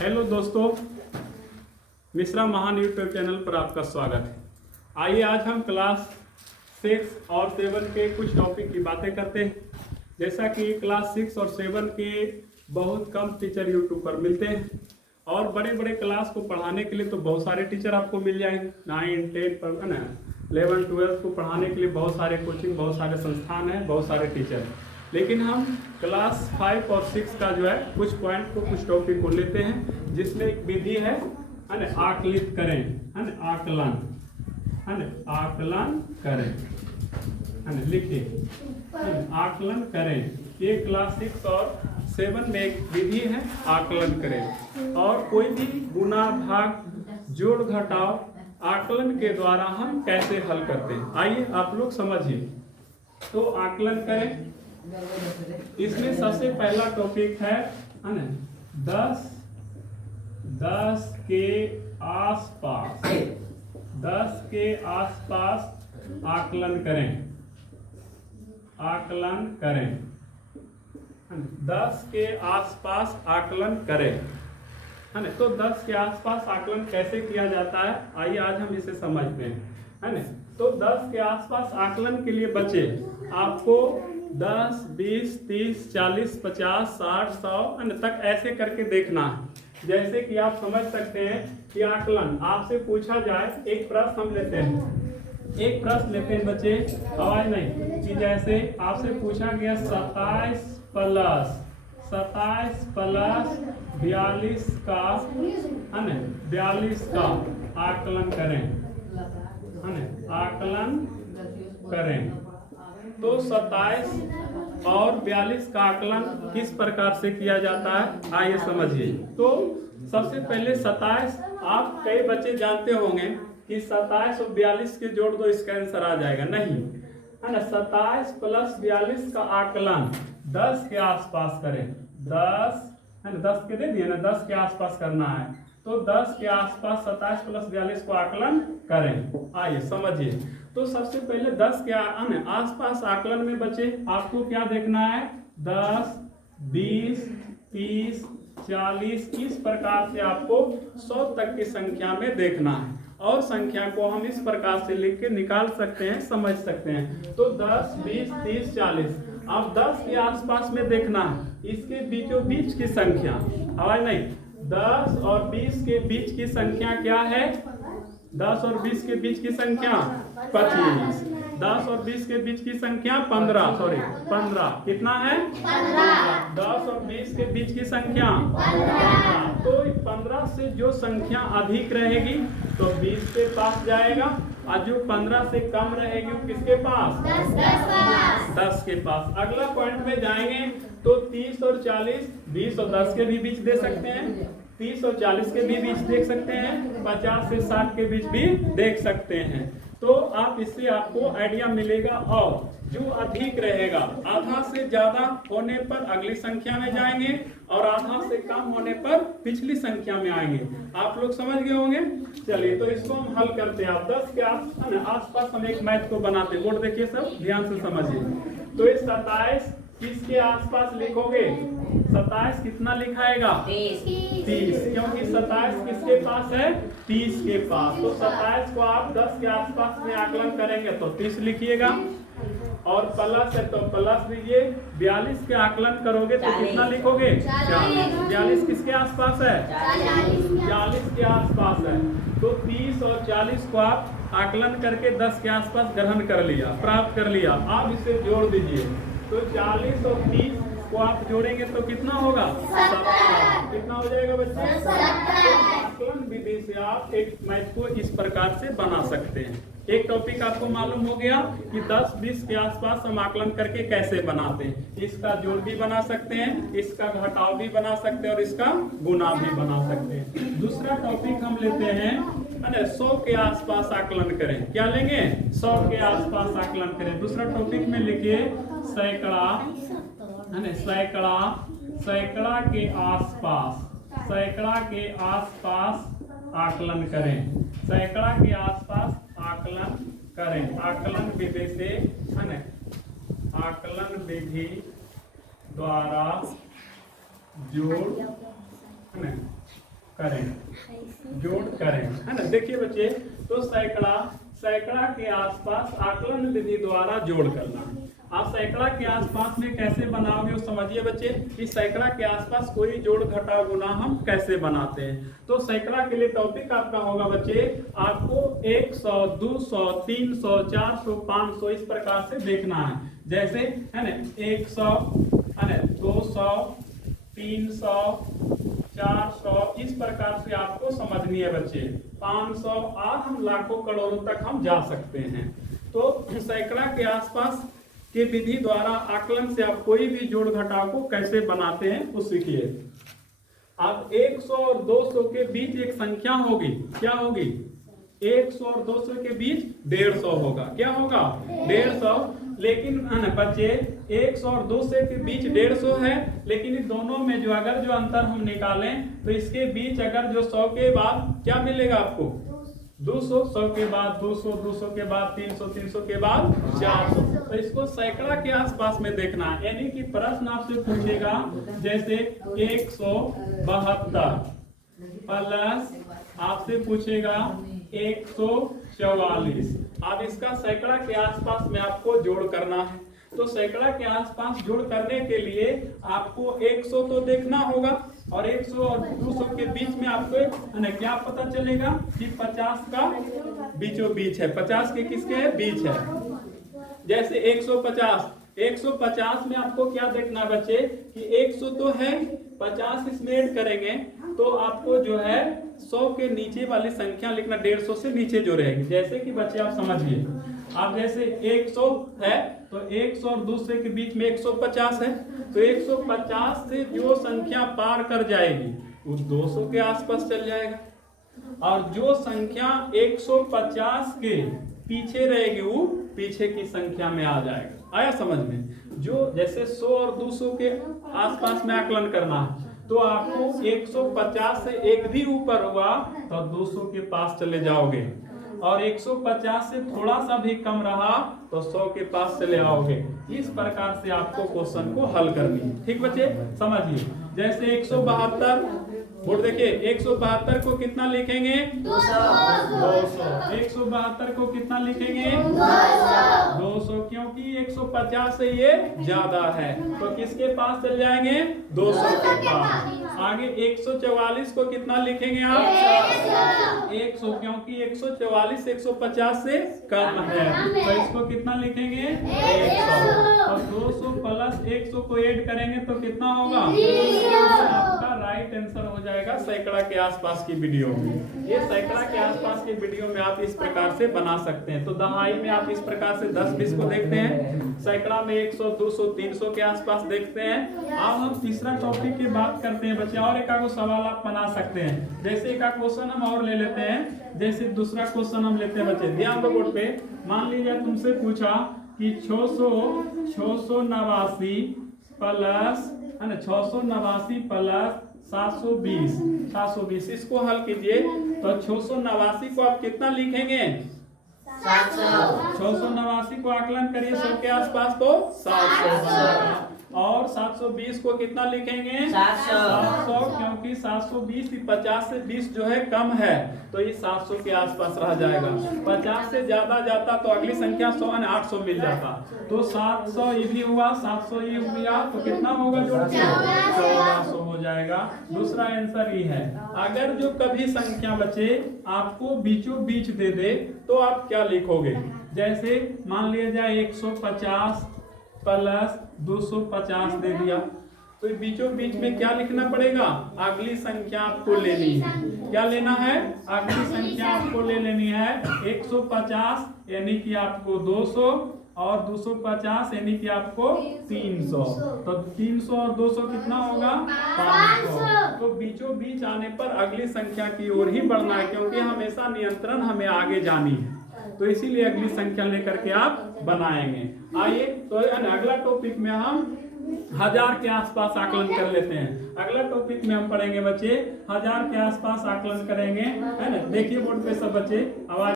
Hello दोस्तों, मिश्रा महान YouTube channel पर आपका स्वागत है। आइए आज हम क्लास 6 और 7 के कुछ टॉपिक की बातें करते हैं। जैसा कि क्लास 6 और 7 के बहुत कम टीचर यूट्यूब पर मिलते हैं और बड़े बड़े क्लास को पढ़ाने के लिए तो बहुत सारे टीचर आपको मिल जाएंगे। 9, 10 पर है ना, 11, 12 को पढ़ाने के लिए बहुत सारे कोचिंग, बहुत सारे संस्थान हैं, बहुत सारे टीचर हैं। लेकिन हम क्लास 5 और 6 का जो है कुछ पॉइंट को, कुछ टॉपिक को लेते हैं, जिसमें एक विधि है ना, आकलित करें, है ना, आकलन, है ना, आकलन करें, है ना, लिखिए, आकलन करें। ये क्लास 6 और 7 में एक विधि है, आकलन करें। और कोई भी गुना, भाग, जोड़, घटाव आकलन के द्वारा हम कैसे हल करते हैं, आइए आप लोग समझिए। तो आकलन करें, इसमें सबसे पहला टॉपिक है ना, 10 के आसपास, 10 के आसपास आकलन करें, आकलन करें, 10 के आसपास आकलन करें, है ना। तो 10 के आसपास आकलन कैसे किया जाता है, आइए आज हम इसे समझते हैं, है ना। तो 10 के आसपास आकलन के लिए बच्चे आपको 10, 20, 30, 40, 50, 60, 100 तक ऐसे करके देखना है। जैसे कि आप समझ सकते हैं कि आकलन आपसे पूछा जाए, एक प्रश्न हम लेते हैं, एक प्रश्न लेते हैं बच्चे, आवाज नहीं, कि जैसे आपसे पूछा गया 27 प्लस 42 का, है ना, 42 का आकलन करें, है ना, आकलन करें। तो 27 और 42 का आकलन किस प्रकार से किया जाता है, आइए समझिए। तो सबसे पहले 27, आप कई बच्चे जानते होंगे कि 27 और 42 के जोड़ दो, इसका आंसर आ जाएगा, नहीं, है ना। 27 प्लस 42 का आकलन 10 के आसपास करें, 10, है ना, 10 के दे दिए ना, 10 के आसपास करना है। तो 10 के आसपास 27 प्लस 42 को आकलन करें, आइए समझिए। तो सबसे पहले 10 के आसपास आकलन में बच्चे आपको क्या देखना है, 10, 20, 30, 40, इस प्रकार से आपको 100 तक की संख्या में देखना है। और संख्या को हम इस प्रकार से लिख के निकाल सकते हैं, समझ सकते हैं। तो 10, 20, 30, 40, अब 10 के आसपास में देखना है, इसके बीचों बीच की संख्या, आवाज नहीं, 10 और 20 के बीच की संख्या क्या है, 10 और 20 के बीच की संख्या 25, 10 और 20 के बीच की संख्या 15, कितना है 15, 10 और 20 के बीच की संख्या 15। तो 15 से जो संख्या अधिक रहेगी तो 20 के पास जाएगा, और जो 15 से कम रहेगी वो किसके पास, 10 के पास। अगला पॉइंट में जाएंगे तो 30 और 40, 20 और 10 के भी बीच दे सकते हैं, 30 और 40 के भी बीच देख सकते हैं, 50 से 60 के बीच भी देख सकते हैं। तो आप इससे आपको आइडिया मिलेगा। और जो अधिक रहेगा, आधा से ज्यादा होने पर अगली संख्या में जाएंगे और आधा से कम होने पर पिछली संख्या में आएंगे। आप लोग समझ गए होंगे। चलिए तो इसको हम हल करते हैं। आप 10 के आसपास हम एक मैथ को बनाते हैं। बोर्ड देखिए, सब ध्यान से समझिए। तो इस 27 किसके आसपास लिखोगे, 27 कितना लिखाएगा, 30, क्योंकि 27 किसके पास है, 30 के पास। तो 27 को आप 10 के आसपास में आकलन करेंगे तो 30 लिखिएगा, और प्लस है तो प्लस लीजिए। 42 के आकलन करोगे तो कितना लिखोगे, 40। 42 किसके आसपास है, 40 के आसपास है। तो 30 और 40 को आप आकलन करके 10 के आसपास ग्रहण कर लिया, प्राप्त कर लिया। आप इसे जोड़ दीजिए। तो 40 और 30 को आप जोड़ेंगे तो कितना होगा, 70। कितना हो जाएगा बच्चे, 70। आकलन विधि से आप एक मैथ को इस प्रकार से बना सकते हैं। एक टॉपिक आपको मालूम हो गया कि 10, 20 के आसपास हम आकलन करके कैसे बनाते हैं। इसका जोड़ भी बना सकते हैं, इसका घटाव भी बना सकते हैं, और इसका गुना भी बना सकते हैं। दूसरा टॉपिक हम लेते हैं 100 के आसपास आकलन करें। क्या लेंगे, 100 के आसपास आकलन करें। दूसरा टॉपिक में लिखिए सैकड़ा, है ना, सैकड़ा के आसपास, सैकड़ा के आसपास आकलन करें, सैकड़ा के आसपास आकलन करें। आकलन विधि से, है ना, आकलन विधि द्वारा जोड़, है ना, करें, जोड़ करें, है ना। देखिए बच्चे, तो सैकड़ा के आसपास आकलन विधि द्वारा जोड़ करना। आप सैकड़ा के आसपास में कैसे बनाओगे वो समझिए बच्चे, कि सैकड़ा के आसपास कोई जोड़ घटाव गुना हम कैसे बनाते हैं। तो सैकड़ा के लिए टॉपिक आपका होगा बच्चे, आपको 100, 200, 300, 400, 500 इस प्रकार से देखना है। जैसे है ना 100, है ना 200, 300, 400 इस प्रकार से आपको समझनी है बच्चे। 500 और हम लाखों करोड़ों तक हम जा सकते हैं। तो सैकड़ा के आसपास के विधि द्वारा आकलन से आप कोई भी जोड़ घटाव को कैसे बनाते हैं वो सीखिए। अब 100 और 200 के बीच एक संख्या होगी, क्या होगी? 100 और 200 के बीच 150 होगा। क्या होगा? 150। लेकिन बच्चे 100 और 200 के बीच 150 है, लेकिन इन दोनों में जो अगर जो अंतर हम निकालें तो इसके बीच अगर जो 100 के बाद क्या मिलेगा आपको? 200, 100 के बाद 200, 200 के बाद 300, 300 के बाद 400। तो इसको सैकड़ा के आसपास में देखना है। यानी कि प्रश्न आपसे पूछेगा जैसे 172 प्लस आपसे पूछेगा 144। अब इसका सैकड़ा के आसपास में आपको जोड़ करना है। तो सैकड़ा के आसपास जोड़ करने के लिए आपको 100 तो देखना होगा, और 100 और 200 के बीच में आपको क्या पता चलेगा कि 50 का बीचों बीच है। 50 के किसके है? बीच है। जैसे 150 में आपको क्या देखना बच्चे कि 100 तो है, 50 इसमें ऐड करेंगे तो आपको जो है 100 के नीचे वाली संख्या लिखना, 150 से नीचे जो रहेगी। जैसे कि बच्चे आप समझिए, आप जैसे 100 है तो 100 और 200 के बीच में 150 है, तो 150 से जो संख्या पार कर जाएगी वो 200 के आसपास चल जाएगा, और जो संख्या 150 के पीछे रहेगी वो पीछे की संख्या में आ जाएगा। आया समझ में? जो जैसे 100 और 200 के आसपास में आकलन करना है तो आपको 150 से एक भी ऊपर हुआ तो 200 के पास चले जाओगे, और 150 से थोड़ा सा भी कम रहा तो 100 के पास चले आओगे। इस प्रकार से आपको क्वेश्चन को हल करनी है। ठीक बच्चे, समझिए। जैसे 172, और देखिए 172 को कितना लिखेंगे? 200। 172 को कितना लिखेंगे? 200, क्योंकि 150 से ये ज्यादा है तो किसके पास चल जाएंगे? 200 के पास। आगे 144 को कितना लिखेंगे आप? 100, क्योंकि 144 150 से कम है तो इसको कितना लिखेंगे? 100। और 200 प्लस 100 को ऐड करेंगे तो कितना होगा? आपका राइट आंसर हो जाएगा सैकड़ा के आसपास की वीडियो में। ये सैकड़ा के आसपास की वीडियो में आप इस प्रकार से बना सकते हैं। तो दहाई में आप इस प्रकार से 10-20 को देखते हैं, सैकड़ा में 100, 200, 300 के आसपास देखते हैं। अब हम तीसरा टॉपिक की बात करते हैं बच्चे, और एक आगो सवाल आप बना सकते हैं। जैसे एक क्वेश्चन हम और ले लेते हैं, जैसे दूसरा क्वेश्चन हम लेते हैं बच्चे, ध्यान दो बोर्ड पे। मान लीजिए तुमसे पूछा कि 689 प्लस, है ना 689 प्लस 720, इसको हल कीजिए। तो 689 को आप कितना लिखेंगे? 689 को आकलन करिए 100 के आसपास तो 700, और 720 को कितना लिखेंगे? 700, क्योंकि 720 50 से 20 जो है कम है तो ये 700 के आसपास रह जाएगा। 50 से ज्यादा जाता तो अगली संख्या 100 और 800 मिल जाता। तो 700 ये भी हुआ, 700 ये हुआ, तो कितना होगा जोड़ के? 1400 हो जाएगा। दूसरा आंसर ये है। अगर जो कभी संख्या बचे आपको बीचों बीच दे दे तो आप क्या लिखोगे? जैसे मान लिया जाए 150 प्लस 250 दे दिया, तो बीचों बीच में क्या लिखना पड़ेगा? अगली संख्या आपको लेनी है। क्या लेना है? अगली संख्या आपको ले लेनी है 150 यानी कि आपको 200, और 250 यानी कि आपको 300। तो 300 और 200 कितना होगा? 500। तो बीचों बीच आने पर अगली संख्या की ओर ही बढ़ना है, क्योंकि हमेशा नियंत्रण हमें आगे जानी है, तो इसीलिए अगली संख्या लेकर के आप बनाएंगे। आइए तो अगला टॉपिक में हम 1000 के आसपास आकलन कर लेते हैं। अगला टॉपिक में हम पढ़ेंगे बच्चे 1000 के आसपास आकलन करेंगे, है ना। देखिए बोर्ड पे सब बच्चे, आवाज